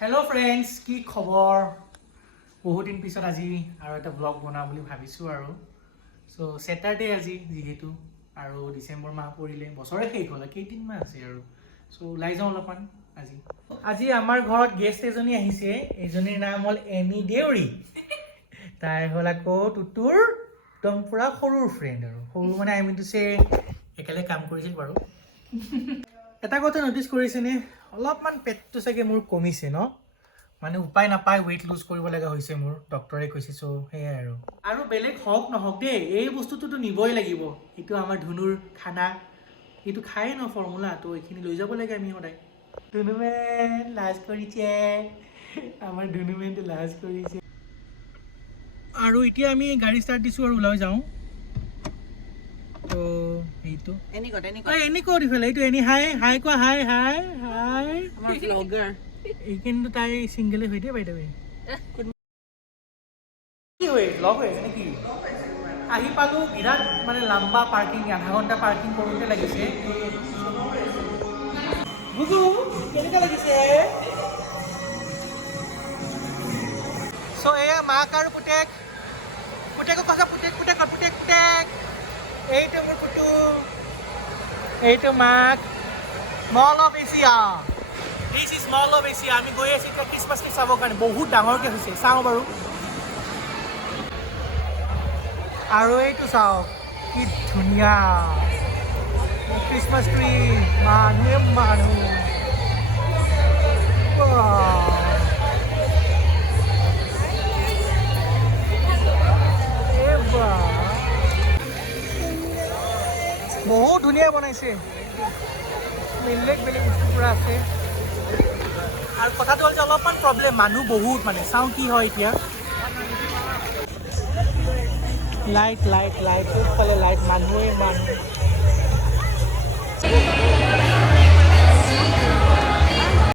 Hello' friends, কি খবৰ? বহুত দিন পিছত আজি আৰু এটা ব্লগ বনাওঁ বুলি ভাবিছোঁ আৰু চ' ছেটাৰডে আজি যিহেতু আৰু ডিচেম্বৰ মাহ পৰিলে বছৰে শেষ হ'ল, কেইদিনমান আছে আৰু চ' ওলাই যাওঁ অলপমান আজি আমাৰ ঘৰত গেষ্ট এজনী আহিছে। এইজনীৰ নাম হ'ল এনি দেউৰী। তাই হ'ল আকৌ টুটুৰ একদম পূৰা সৰুৰ ফ্ৰেণ্ড আৰু সৰু মানে আই মিন টু চে একেলগে কাম কৰিছিল বাৰু। এটা কথা ন'টিছ কৰিছেনে, অলপমান পেটটো চাগে মোৰ কমিছে ন, মানে উপায় নাপায় ৱেইট লুজ কৰিব লগা হৈছে মোৰ, ডক্টৰে কৈছে। চ' সেয়াই আৰু বেলেগ হওক নহওক দেই, এই বস্তুটোতো নিবই লাগিব। এইটো আমাৰ ধুনুৰ খানা, এইটো খায়েই ন ফৰ্মুলা, ত' এইখিনি লৈ যাব লাগে আমি সদায়। ধুনুমেন লাজ কৰিছে, আমাৰ ধুনুমেনটো লাজ কৰিছে। আৰু এতিয়া আমি গাড়ী ষ্টাৰ্ট দিছোঁ আৰু ওলাই যাওঁ। ত' এইটো এনি ক'ত ইফালে, এইটো এনি হাই হাই কোৱা, হাই হাই হাই আমাৰ ব্লগাৰ। এই কিন্তু তাই ছিংগলে হৈ দিয়ে বাইদেউ। কি হৈ ব্লগ হৈ আছে নেকি? আহি পালোঁ, বিৰাট মানে লাম্বা পাৰ্কিং, আধা ঘণ্টা পাৰ্কিং কৰোঁতে লাগিছে। বুজু কেনেকুৱা লাগিছে? চ' এয়া মাক আৰু পুতেক, পুতেকক কৈছা পুতেক পুতেক পুতেক পুতেক, এইটো মোৰ পুতু, এইটো মাক। Mall of Asia, this is Mall of Asia. আমি গৈ আছোঁ এতিয়া খ্ৰীষ্টমাছ ট্ৰি চাবৰ কাৰণে, বহুত ডাঙৰকৈ হৈছে, চাওঁ বাৰু। আৰু এইটো চাওক কি ধুনীয়া খ্ৰীষ্টমাছ ট্ৰি, মানুহে মানুহ। বহুত ধুনীয়া বনাইছে, বেলেগ বেলেগ বস্তু পুৰা আছে। আৰু কথাটো হ'ল যে অলপমান প্ৰব্লেম, মানুহ বহুত, মানে চাওঁ কি হয় এতিয়া। লাইট লাইট লাইট, চবফালে লাইট, মানুহে মানুহ।